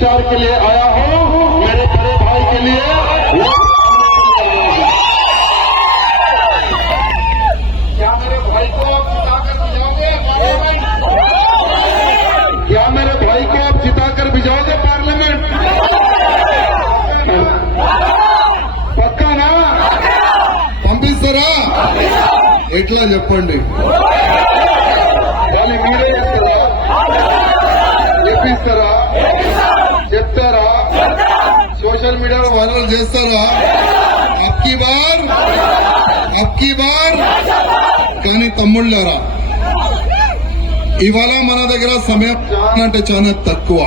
प्रचार के लिए आया हूं, मेरे बड़े भाई के लिए क्या मेरे भाई को आप जिताकर भिजाओगे? क्या मेरे भाई को आप जिताकर भिजाओगे पार्लियामेंट? पक्का ना? పంపిస్తారా? ఎట్లా చెప్పండి? కానీ మీరే చెప్పిస్తారా? చెప్తారా? సోషల్ మీడియాలో వైరల్ చేస్తారా? అబ్కి బార్ కానీ తమ్ముళ్ళారా, ఇవాళ మన దగ్గర సమయం అంటే చాలా తక్కువ.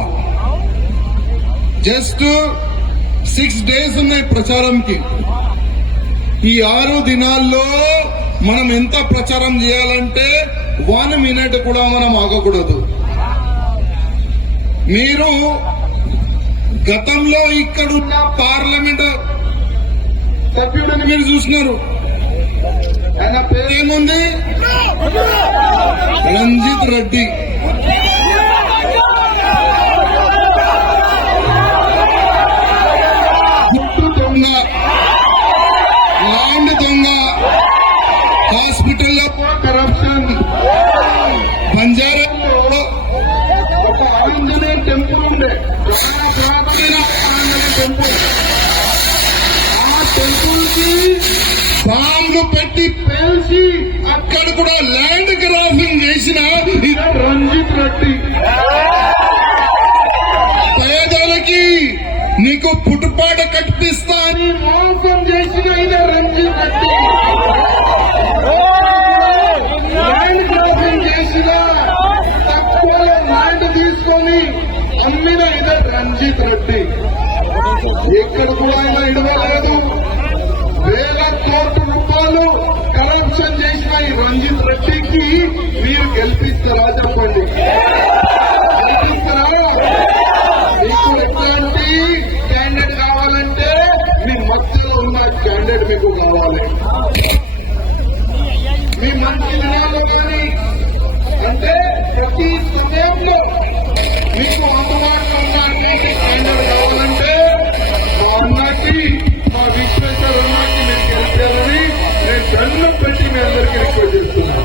జస్ట్ 6 days ఉన్నాయి ప్రచారంకి. ఈ 6 దినాల్లో మనం ఎంత ప్రచారం చేయాలంటే 1 minute కూడా మనం ఆగకూడదు. మీరు గతంలో ఇక్కడున్న పార్లమెంట్ సభ్యుడిని మీరు చూసినారు. ఆయన పేరేముంది? రంజిత్ రెడ్డి. దొంగ, ల్యాండ్ దొంగ, హాస్పిటల్లో కరప్షన్, బంజారాలో ఒక ఆంజనేయ టెంపుల్ ఉండే, టెంపుల్. ఆ టెంపుల్ కి బాంబులు పెట్టి పేల్చి అక్కడ కూడా ల్యాండ్ క్రాసింగ్ చేసిన రంజిత్ రెడ్డి. పేదలకి నీకు పుట్టుపాట కట్టిస్తా అని మోసం చేసిన ఆయన రంజిత్ రెడ్డి. ల్యాండ్ క్రాసింగ్ చేసిన, తక్కువలో ల్యాండ్ తీసుకొని అమ్మిన ఆయన రంజిత్ రెడ్డి. ఎక్కడ కూడా ఆయన ఇడవలేదు. వేల కోట్ల రూపాయలు కరప్షన్ చేసిన ఈ రంజిత్ రెడ్డికి మీరు గెలిపిస్తారా? చెప్పండి, గెలిపిస్తారా? మీకు ఎట్లాంటి క్యాండిడేట్ కావాలంటే మీ మధ్యలో ఉన్న క్యాండిడేట్ మీకు కావాలి. మీ మంచి దినాల్లో కానీ అంటే ప్రతి సమయంలో మీకు అందుబాటులో ఉన్న అన్నిటి క్యాండిడేట్ కావాలంటే మా అన్నకి, మా విశ్వేశ్వర అన్నకి మీరు గెలిపారని నేను దండం పెట్టి మీ అందరికీ రిక్వెస్ట్ చేస్తున్నాను.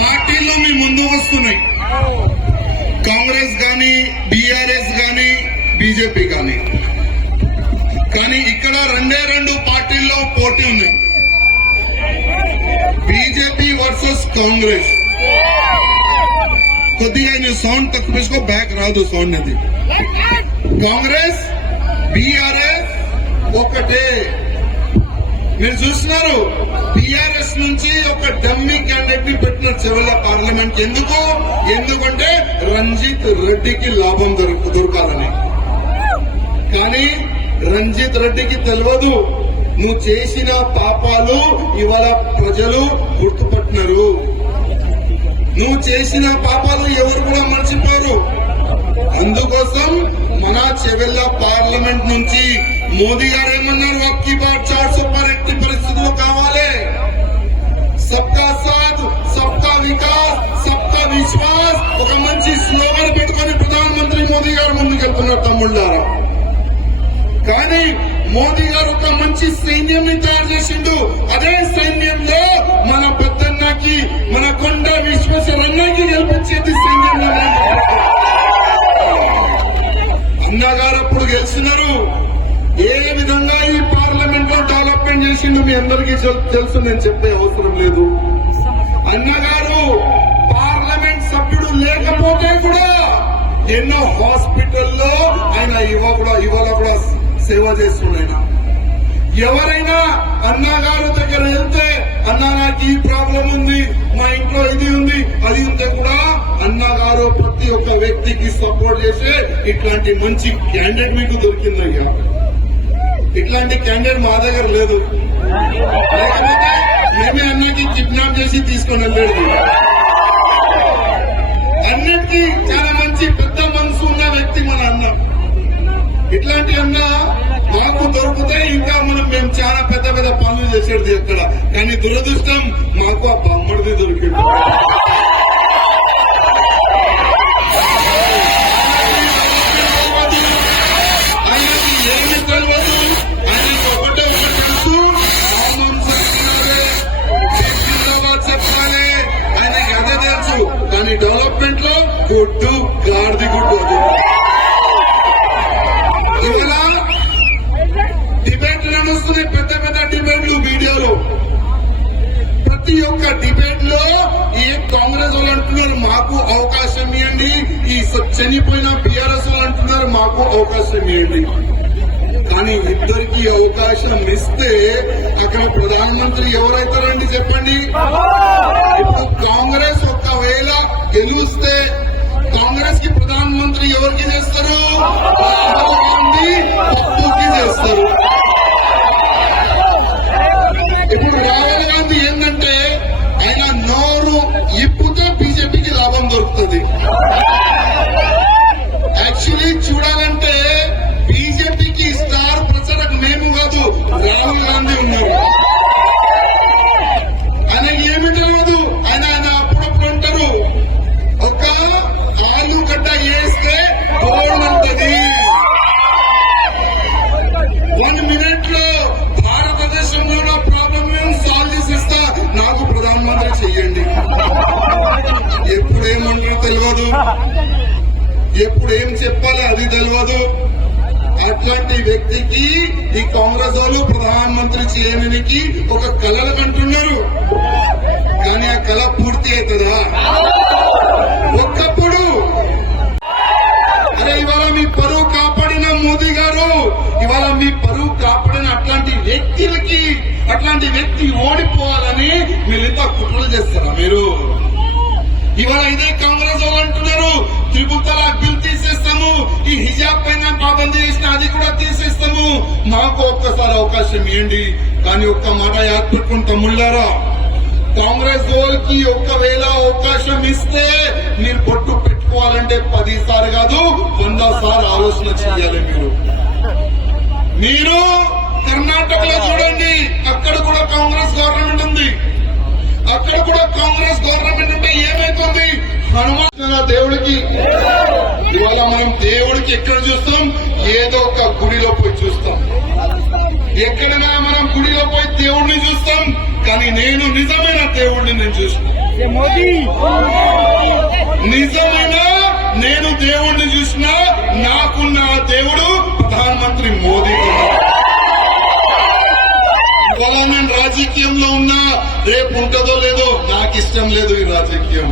పార్టీలు మీ ముందు వస్తున్నాయి. కాంగ్రెస్ గాని, బీఆర్ఎస్ గాని, బీజేపీ గాని. కానీ ఇక్కడ 2 పార్టీల్లో పోటీ ఉన్నాయి. BJP versus Congress. కొద్దిగా ఆయన సౌండ్ తక్కువ వేసుకో, బ్యాక్ రాదు సౌండ్ అది. కాంగ్రెస్, బీఆర్ఎస్ ఒకటే. మీరు చూస్తున్నారు, బీఆర్ఎస్ నుంచి ఒక డమ్మీ క్యాండిడేట్ ని పెట్టిన చివరి పార్లమెంట్. ఎందుకంటే రంజిత్ రెడ్డికి లాభం దొరకాలని. కానీ రంజిత్ రెడ్డికి తెలియదు నువ్వు చేసిన పాపాలు ఇవాళ ప్రజలు గుర్తుపట్టినారు. నువ్వు చేసిన పాపాలు ఎవరు కూడా మర్చిపోరు. అందుకోసం మన చెవెళ్ళ పార్లమెంట్ నుంచి మోదీ గారు ఏమన్నారు? అబ్కి బార్ 400 పార్ ఎట్టి పరిస్థితులు కావాలి. సబ్కా సాథ్, సబ్కా వికాస్, సబ్కా విశ్వాస్ ఒక మంచి స్లోగన్ పెట్టుకుని ప్రధానమంత్రి మోదీ గారు ముందుకెళ్తున్నారు తమ్ముళ్ళారా. కానీ మోదీ గారు ఒక మంచి సైన్యం తయారు చేసిండు. అదే సైన్యంలో మన పెద్దన్నకి, మన కొండ విశ్వేశ్వరన్నకి గెలిపించేది సైన్యంలో. అన్నగారు అప్పుడు గెలిచినారు. ఏ విధంగా ఈ పార్లమెంట్ లో డెవలప్మెంట్ చేసిండు మీ అందరికీ తెలుసు, నేను చెప్పే అవసరం లేదు. అన్నగారు పార్లమెంట్ సభ్యుడు లేకపోతే కూడా ఎన్నో హాస్పిటల్లో ఆయన ఇవాళ కూడా సేవ చేస్తున్నాయి. ఎవరైనా అన్నగారు దగ్గర వెళ్తే, అన్నా నాకు ఈ ప్రాబ్లం ఉంది, మా ఇంట్లో ఇది ఉంది, అది ఉంటే కూడా అన్నగారు ప్రతి ఒక్క వ్యక్తికి సపోర్ట్ చేసే ఇట్లాంటి మంచి క్యాండిడేట్ మీకు దొరికిందయ్యా. ఇట్లాంటి క్యాండిడేట్ మా దగ్గర లేదు. లేకపోతే మేమే అన్నకి కిడ్నాప్ చేసి తీసుకొని వెళ్ళలేదు. అన్నిటికీ చాలా మంచి పెద్ద మనసు ఉన్న వ్యక్తి మన అన్న. ఇట్లాంటి అన్న మాకు దొరికితే ఇంకా మేము చాలా పెద్ద పెద్ద పనులు చేసేది ఎక్కడ. కానీ దురదృష్టం మాకు ఆ బొమ్మడిది దొరికింది. గుడ్డు గాడిది గుడ్డు అది. ఇవాళ డిబేట్లు నడుస్తున్నాయి, పెద్ద పెద్ద డిబేట్లు మీడియాలో. ప్రతి ఒక్క డిబేట్ లో ఏ కాంగ్రెస్ వాళ్ళు అంటున్నారు మాకు అవకాశం ఇవ్వండి, ఈ చనిపోయిన బీఆర్ఎస్ వాళ్ళు అంటున్నారు మాకు అవకాశం ఇవ్వండి. కానీ ఇద్దరికి అవకాశం ఇస్తే అక్కడ ప్రధానమంత్రి ఎవరైతారండి చెప్పండి? ఇప్పుడు కాంగ్రెస్ ఒకవేళ గెలిస్తే కాంగ్రెస్ కి ప్రధానమంత్రి ఎవరికి చేస్తారు? రాహుల్ గాంధీ పప్పుకి చేస్తారు. ఇప్పుడు రాహుల్ గాంధీ ఏంటంటే ఆయన నోరు ఇప్పుతో బీజేపీకి లాభం దొరుకుతుంది. యాక్చువల్లీ చూడాలంటే బీజేపీకి స్టార్ ప్రచారక మేము కాదు, రాహుల్ గాంధీ ఉన్నారు. ఆయన ఏమి తెలియదు, ఆయన అప్పుడప్పుడు అంటారు ఒక ఆలుగడ్డ వేస్తే గోల్డ్ అంటది. 1 minute లో భారతదేశంలో నా ప్రాబ్లం సాల్వ్ చేసి ఇస్తా, నాకు ప్రధానమంత్రి చెయ్యండి. ఎప్పుడేమంటారో తెలియదు, ఎప్పుడు ఏం చెప్పాలి అది తెలియదు. అట్లాంటి వ్యక్తికి ఈ కాంగ్రెస్ వాళ్ళు ప్రధానమంత్రి చేయడానికి ఒక కళలు కంటున్నారు. కానీ ఆ కళ పూర్తి అవుతుందా? ఒక్కప్పుడు అరే ఇవాళ మీ పరువు కాపాడిన మోదీ గారు, ఇవాళ మీ పరువు కాపాడిన అట్లాంటి వ్యక్తులకి అట్లాంటి వ్యక్తి ఓడిపోవాలని మీరింత కుట్రలు చేస్తారా మీరు? ఇవాళ ఇదే కాంగ్రెస్ వాళ్ళు అంటున్నారు త్రిపుల్ తలాక్ బిల్ తీసేస్తాము, ఈ హిజాబ్ పైన పాబందీ చేసిన అది కూడా తీసేస్తాము, మాకు ఒక్కసారి అవకాశం ఇవ్వండి. కానీ ఒక్క మాట యాద్ పెట్టుకుని తమ్ముళ్ళారా, కాంగ్రెస్ వాళ్ళకి ఒకవేళ అవకాశం ఇస్తే మీరు పొట్టు పెట్టుకోవాలంటే 10 సార్లు కాదు 100 సార్లు ఆలోచన చేయాలి. మీరు కర్ణాటకలో చూడండి, అక్కడ కూడా కాంగ్రెస్ గవర్నమెంట్ ఉంది. అక్కడ కూడా కాంగ్రెస్ గవర్నమెంట్ ఉంటే ఏమైతుంది? హనుమాన్ దేవుడికి ఇవాళ మనం దేవుడికి ఎక్కడ చూస్తాం? ఏదో ఒక గుడిలో పోయి చూస్తాం. ఎక్కడైనా మనం గుడిలో పోయి దేవుడిని చూస్తాం, కానీ నేను నిజమైన దేవుడిని నేను చూస్తాను. నిజమైన నేను దేవుడిని చూసినా నాకున్న దేవుడు ప్రధానమంత్రి మోదీ. ఇవాళ నేను రాజకీయంలో ఉన్నా, రేపు ఉంటుందో లేదో నాకు ఇష్టం లేదు ఈ రాజకీయం.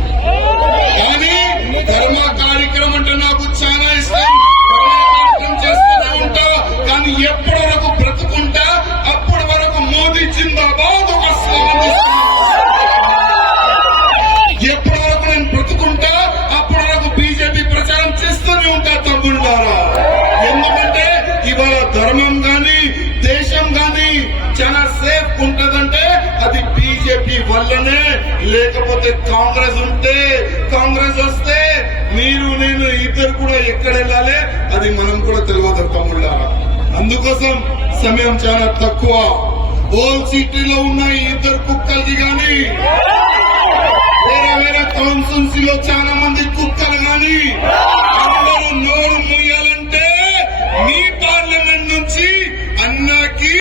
కానీ ధర్మ కార్యక్రమం అంటే నాకు చాలా ఇష్టం. కార్యక్రమం చేస్తూనే ఉంటా, కానీ ఎప్పటి వరకు బ్రతుకుంటా అప్పటి వరకు మోదీ జిందాబాద్ ఒక స్లోగన్ ఇస్తున్నా. ఎప్పటి వరకు నేను బ్రతుకుంటా అప్పటి వరకు బీజేపీ ప్రచారం చేస్తూనే ఉంటా తమ్ముళ్ళారా. ఎందుకంటే ఇవాళ ధర్మం గాని దేశం గాని చాలా సేఫ్ ఉంటదంటే అది బీజేపీ వల్లనే. లేకపోతే కాంగ్రెస్ ఉంటే, కాంగ్రెస్ వస్తే మీరు నేను ఇద్దరు కూడా ఎక్కడ వెళ్ళాలి అది మనం కూడా తెలియదు తమ్ముళ్ళారా. అందుకోసం సమయం చాలా తక్కువ. ఓల్ సిటీలో ఉన్న ఈ ఇద్దరు కుక్కలకి గాని, వేరే వేరే కాన్స్టిట్యున్సీలో చాలా మంది కుక్కలు గాని